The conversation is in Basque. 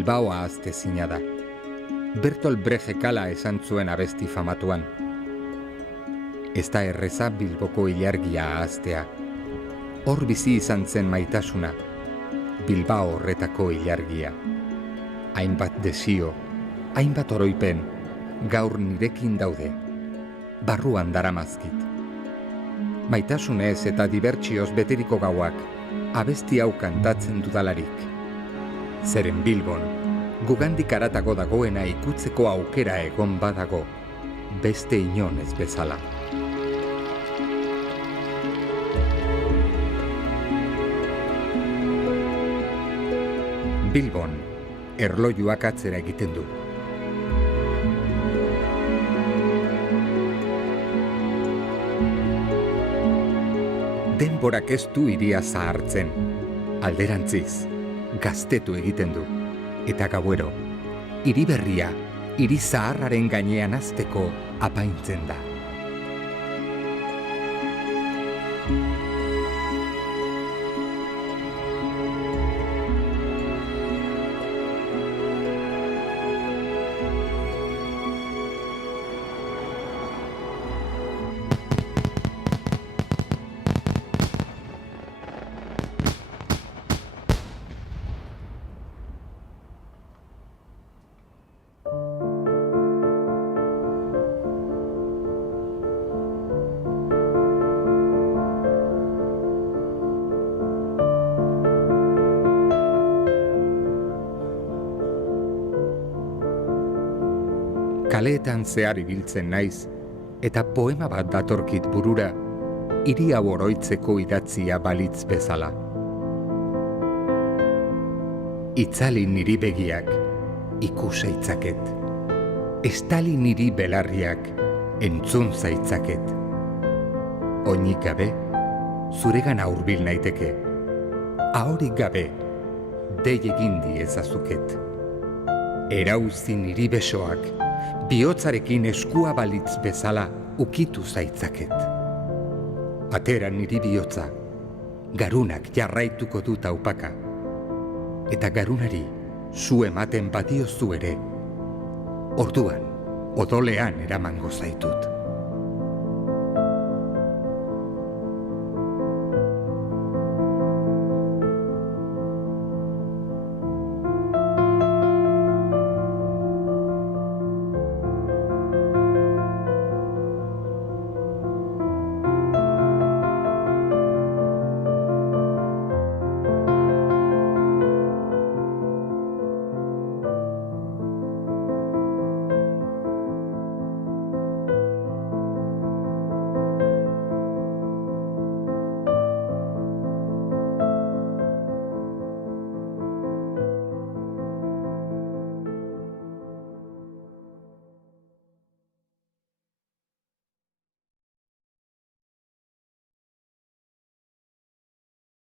Bilbao ahaztezina da. Bertolt Brecht kala esan zuen abesti famatuan. Ez da erreza Bilboko ilargia ahaztea. Hor bizi izan zen maitasuna, Bilbao horretako ilargia. Hainbat desio, hainbat oroipen, gaur nirekin daude, barruan daramazkit. Maitasunez eta dibertsioz beteriko gauak, abesti hau kantatzen dudalarik. Zeren Bilbon, gugandik haratago dagoena ikutzeko aukera egon badago, beste inon ez bezala. Bilbon, erlojuak atzera egiten du. Denborak ez du hiria zahartzen, alderantziz, gaztetu egiten du. Eta gauero, hiri berria, hiri zaharraren gainean hazteko apaintzen da. Kaleetan zehar ibiltzen naiz, eta poema bat datorkit burura, hiri hau oroitzeko idatzia balitz bezala. Itzali niri begiak, ikus zaitzaket. Estali niri belarriak, entzun zaitzaket. Oinik gabe, zuregana hurbil naiteke. Ahorik gabe, dei egin diezazuket. Erauzi niri besoak, bihotzarekin eskua balitz bezala ukitu zaitzaket. Atera niri bihotza, garunak jarraituko dut aupaka. Eta garunari zu ematen badiozu ere, orduan odolean eramango zaitut.